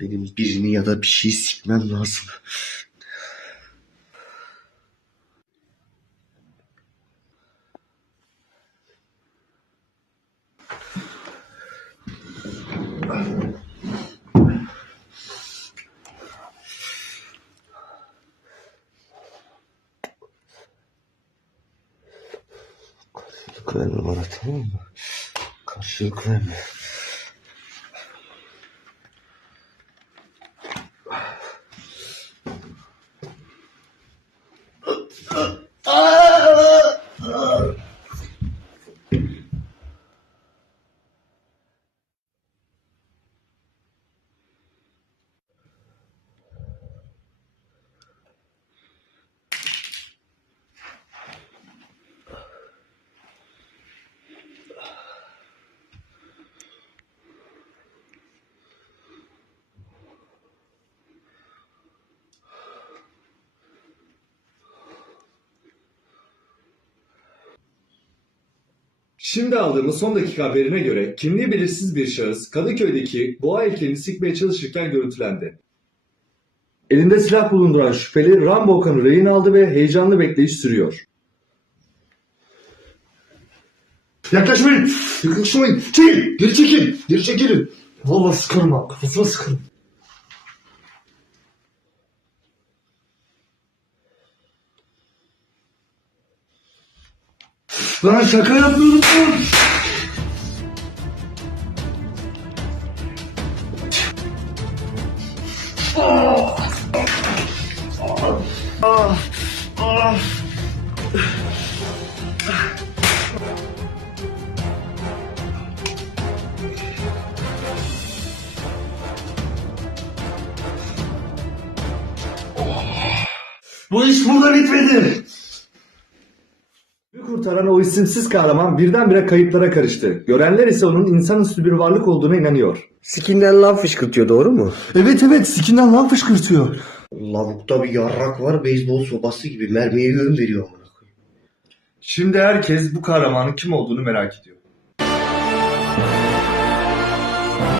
Benim birini ya da bir şey sikmem lazım. Karşılıklı emri bana tamam mı? Karşılıklı emri. Şimdi aldığımız son dakika haberine göre kimliği belirsiz bir şahıs Kadıköy'deki boğa heykelini sikmeye çalışırken görüntülendi. Elinde silah bulunduran şüpheli Rambo Okan'ı rehin aldı ve heyecanlı bekleyiş sürüyor. Yaklaşmayın! Yaklaşmayın! Çekil! Geri çekil! Geri çekilin! Vallahi sıkarım ha. Kafasına sıkarım. Lan şaka yapıyorum lan! Bu iş burada bitmedi. Bir kurtaran o isimsiz kahraman birdenbire kayıplara karıştı. Görenler ise onun insanüstü bir varlık olduğuna inanıyor. Sikinden lan fışkırtıyor doğru mu? Evet evet sikinden lan fışkırtıyor. Lavukta bir yarrak var beyzbol sopası gibi mermiye yön veriyor amına koyayım. Şimdi herkes bu kahramanın kim olduğunu merak ediyor.